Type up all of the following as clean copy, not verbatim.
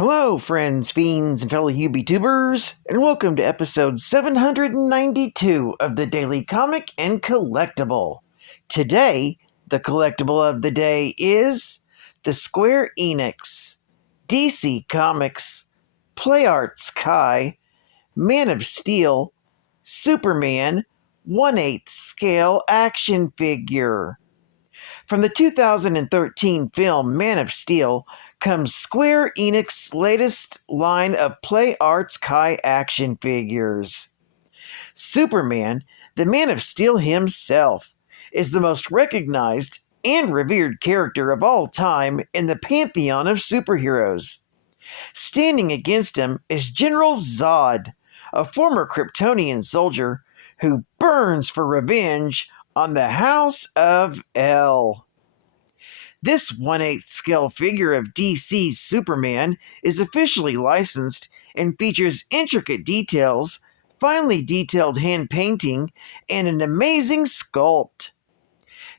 Hello, friends, fiends, and fellow UBTubers, and welcome to episode 792 of the Daily Comic and Collectible. Today, the collectible of the day is the Square Enix, DC Comics, Play Arts Kai, Man of Steel, Superman 1/8 scale action figure. From the 2013 film Man of Steel comes Square Enix's latest line of Play Arts Kai action figures. Superman, the Man of Steel himself, is the most recognized and revered character of all time in the pantheon of superheroes. Standing against him is General Zod, a former Kryptonian soldier who burns for revenge on the House of El. This 1/8 scale figure of DC's Superman is officially licensed and features intricate details, finely detailed hand painting, and an amazing sculpt.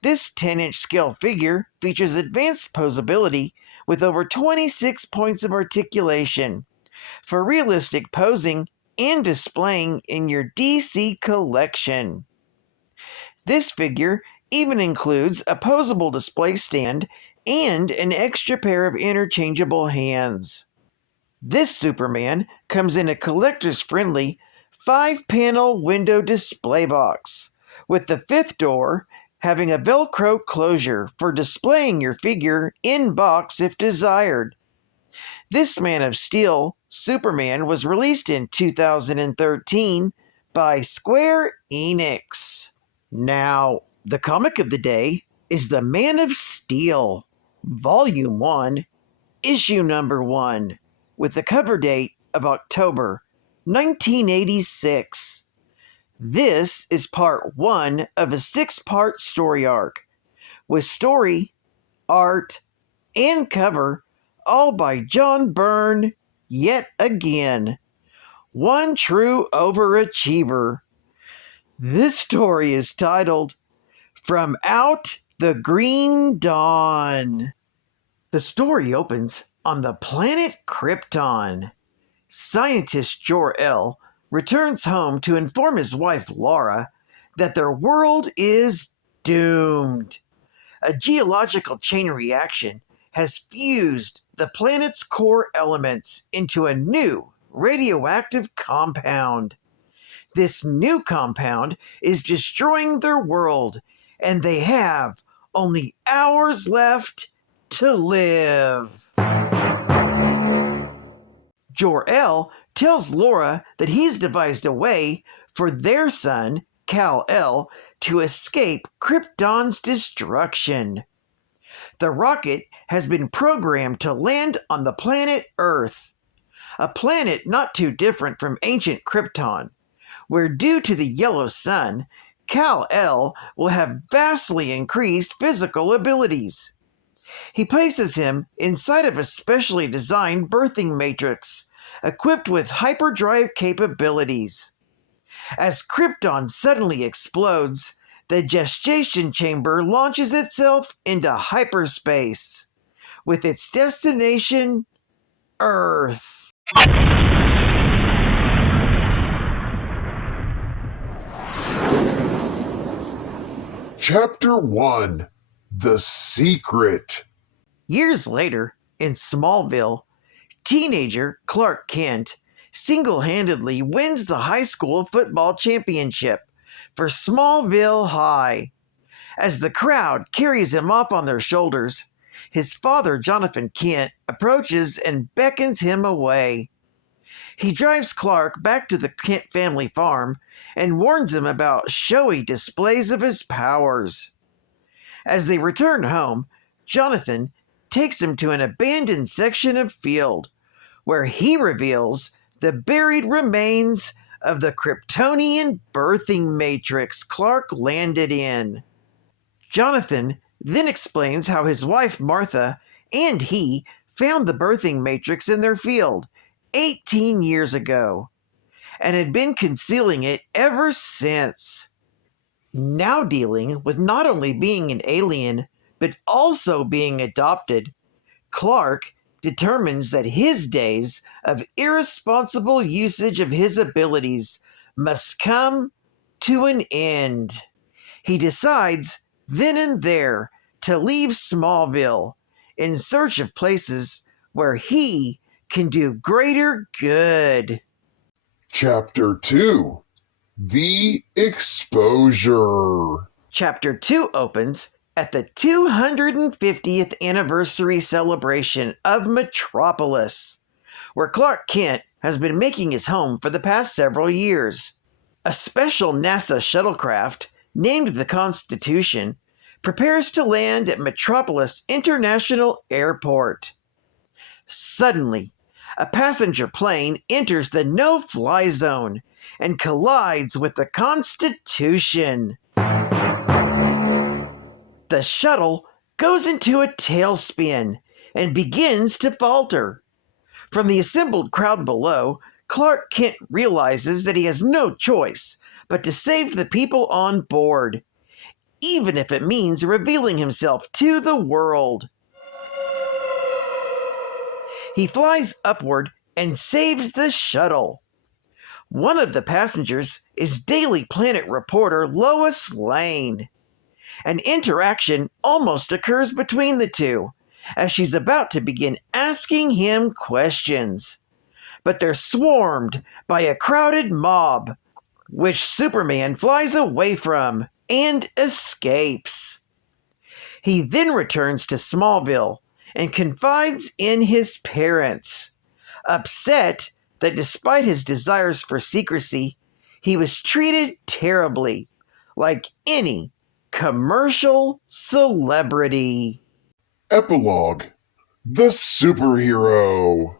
This 10-inch scale figure features advanced posability with over 26 points of articulation for realistic posing and displaying in your DC collection. This figure even includes a posable display stand and an extra pair of interchangeable hands. This Superman comes in a collector's-friendly 5-panel window display box, with the fifth door having a Velcro closure for displaying your figure in box if desired. This Man of Steel Superman was released in 2013 by Square Enix. Now, the comic of the day is The Man of Steel, Volume 1, Issue Number 1, with the cover date of October 1986. This is part 1 of a 6-part story arc, with story, art, and cover all by John Byrne yet again. One true overachiever. This story is titled From Out the Green Dawn. The story opens on the planet Krypton. Scientist Jor-El returns home to inform his wife Laura that their world is doomed. A geological chain reaction has fused the planet's core elements into a new radioactive compound. This new compound is destroying their world, and they have only hours left to live. Jor-El tells Laura that he's devised a way for their son, Kal-El, to escape Krypton's destruction. The rocket has been programmed to land on the planet Earth, a planet not too different from ancient Krypton, where due to the yellow sun, Kal-El will have vastly increased physical abilities. He places him inside of a specially designed birthing matrix, equipped with hyperdrive capabilities. As Krypton suddenly explodes, the gestation chamber launches itself into hyperspace, with its destination, Earth. Chapter 1: The Secret. Years later, in Smallville, teenager Clark Kent single-handedly wins the high school football championship for Smallville High. As the crowd carries him off on their shoulders, his father, Jonathan Kent, approaches and beckons him away. He drives Clark back to the Kent family farm and warns him about showy displays of his powers. As they return home, Jonathan takes him to an abandoned section of field, where he reveals the buried remains of the Kryptonian birthing matrix Clark landed in. Jonathan then explains how his wife Martha and he found the birthing matrix in their field 18 years ago, and had been concealing it ever since. Now dealing with not only being an alien, but also being adopted, Clark determines that his days of irresponsible usage of his abilities must come to an end. He decides then and there to leave Smallville in search of places where he can do greater good. Chapter 2: The Exposure. Chapter 2 opens at the 250th anniversary celebration of Metropolis, where Clark Kent has been making his home for the past several years. A special NASA shuttlecraft, named the Constitution, prepares to land at Metropolis International Airport. Suddenly, a passenger plane enters the no-fly zone and collides with the Constitution. The shuttle goes into a tailspin and begins to falter. From the assembled crowd below, Clark Kent realizes that he has no choice but to save the people on board, even if it means revealing himself to the world. He flies upward and saves the shuttle. One of the passengers is Daily Planet reporter Lois Lane. An interaction almost occurs between the two, as she's about to begin asking him questions. But they're swarmed by a crowded mob, which Superman flies away from and escapes. He then returns to Smallville and confides in his parents, upset that despite his desires for secrecy, he was treated terribly, like any commercial celebrity. Epilogue: The Superhero.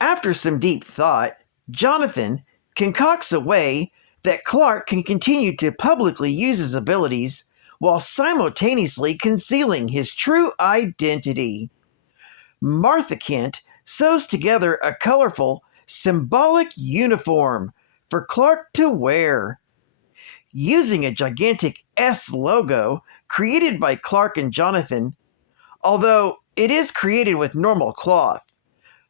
After some deep thought, Jonathan concocts a way that Clark can continue to publicly use his abilities while simultaneously concealing his true identity. Martha Kent sews together a colorful, symbolic uniform for Clark to wear. Using a gigantic S logo created by Clark and Jonathan, although it is created with normal cloth,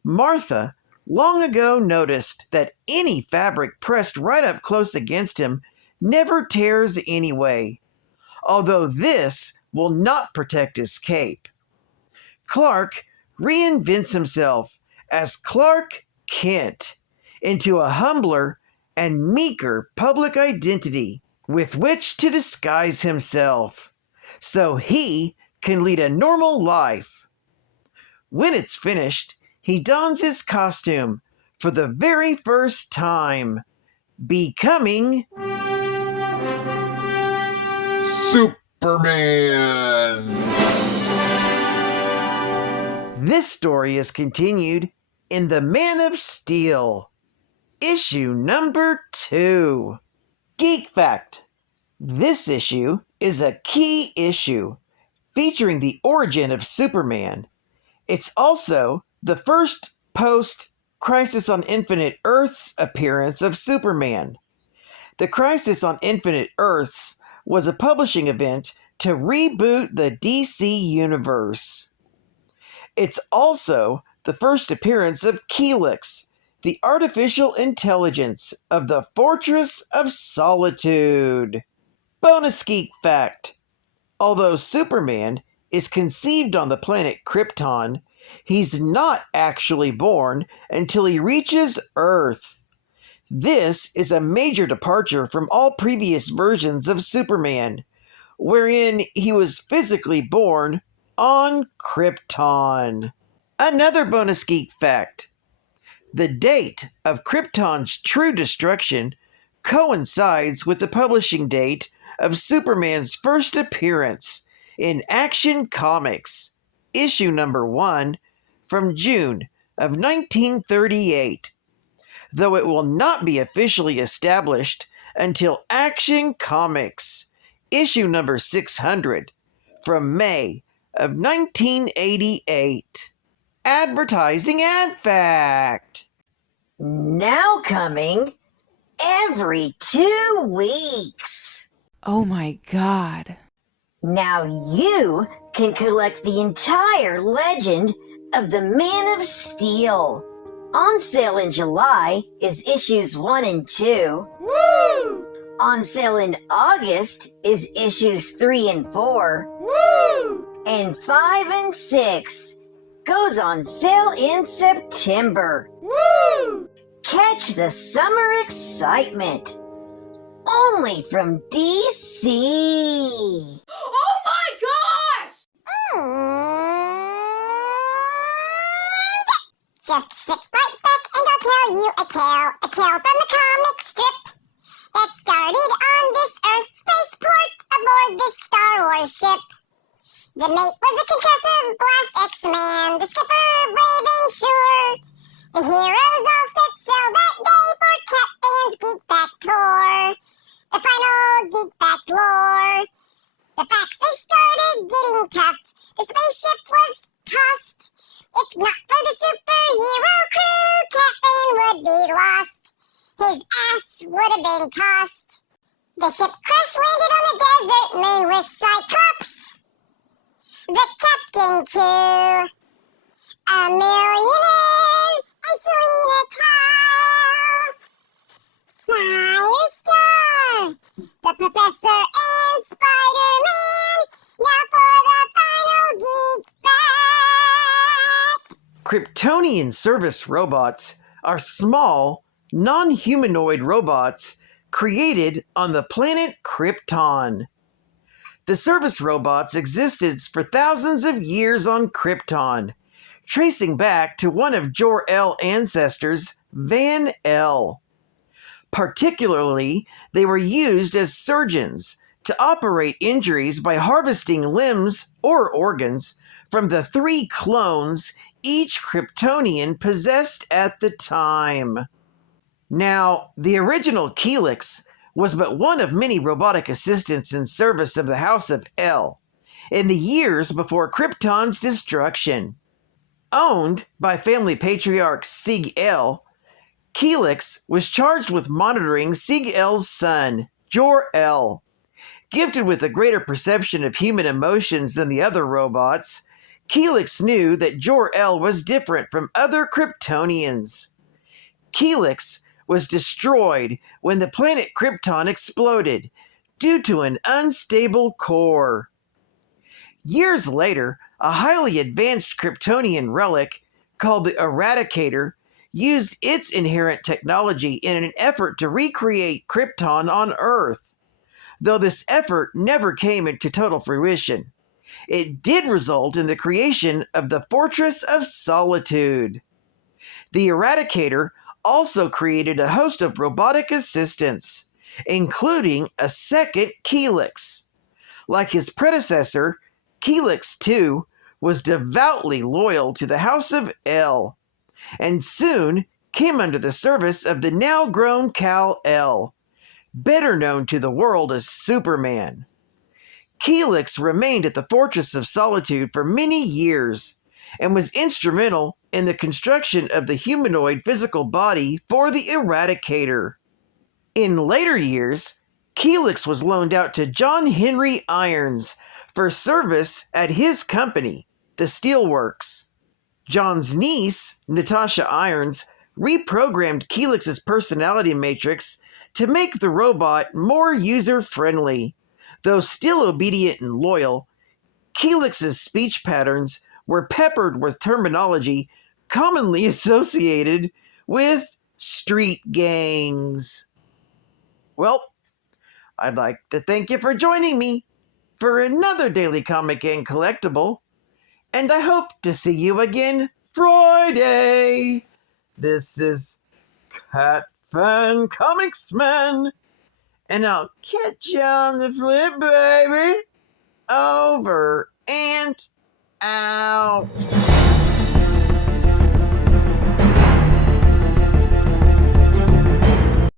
Martha long ago noticed that any fabric pressed right up close against him never tears anyway, although this will not protect his cape. Clark reinvents himself as Clark Kent into a humbler and meeker public identity with which to disguise himself, so he can lead a normal life. When it's finished, he dons his costume for the very first time, becoming Superman. This story is continued in The Man of Steel, issue number 2. Geek Fact: this issue is a key issue featuring the origin of Superman. It's also the first post-Crisis on Infinite Earths appearance of Superman. The Crisis on Infinite Earths was a publishing event to reboot the DC universe. It's also the first appearance of KELEX, the artificial intelligence of the Fortress of Solitude. Bonus Geek Fact: although Superman is conceived on the planet Krypton, he's not actually born until he reaches Earth. This is a major departure from all previous versions of Superman, wherein he was physically born on Krypton. Another bonus geek fact: the date of Krypton's true destruction coincides with the publishing date of Superman's first appearance in Action Comics, issue number 1, from June of 1938, though it will not be officially established until Action Comics, issue number 600, from May of 1988. Advertising Ad Fact. Now coming every 2 weeks. Oh my God. Now you can collect the entire legend of the Man of Steel. On sale in July is issues 1 and 2. Woo! On sale in August is issues 3 and 4. Woo! And 5 and 6 goes on sale in September. Woo! Catch the summer excitement. Only from DC. Oh my gosh! Just sit right back and I'll tell you a tale from the comic strip that started on this Earth spaceport aboard this Star Wars ship. The mate was a concussive blast X-Man, the skipper brave and sure. The heroes all set sail that day for Captain's Geek Back Tour. The final Geek Back lore. The facts they started getting tough. The spaceship was tossed. If not for the superhero crew, Captain would be lost. His ass would have been tossed. The ship crash landed on a desert moon with Cyclops. The captain too. A millionaire and Selena Kyle. Firestar. The Professor and Spider-Man. Now for the final Geek Fact. Kryptonian service robots are small, non-humanoid robots created on the planet Krypton. The service robots existed for thousands of years on Krypton, tracing back to one of Jor-El's ancestors, Van-El. Particularly, they were used as surgeons to operate injuries by harvesting limbs or organs from the 3 clones each Kryptonian possessed at the time. Now, the original KELEX was but one of many robotic assistants in service of the House of El in the years before Krypton's destruction. Owned by family patriarch Sig-El, KELEX was charged with monitoring Sig-El's son, Jor-El. Gifted with a greater perception of human emotions than the other robots, KELEX knew that Jor-El was different from other Kryptonians. KELEX was destroyed when the planet Krypton exploded due to an unstable core. Years later, a highly advanced Kryptonian relic called the Eradicator used its inherent technology in an effort to recreate Krypton on Earth. Though this effort never came into total fruition, it did result in the creation of the Fortress of Solitude. The Eradicator also created a host of robotic assistants, including a second KELEX. Like his predecessor, KELEX II was devoutly loyal to the House of El, and soon came under the service of the now-grown Kal-El, better known to the world as Superman. KELEX remained at the Fortress of Solitude for many years, and was instrumental in the construction of the humanoid physical body for the Eradicator. In later years, KELEX was loaned out to John Henry Irons for service at his company, the Steelworks. John's niece, Natasha Irons, reprogrammed KELEX's personality matrix to make the robot more user-friendly. Though still obedient and loyal, KELEX's speech patterns were peppered with terminology commonly associated with street gangs. Well, I'd like to thank you for joining me for another Daily Comic and Collectible, and I hope to see you again Friday. This is Cat Fan Comics Man, and I'll catch you on the flip, baby. Over and out.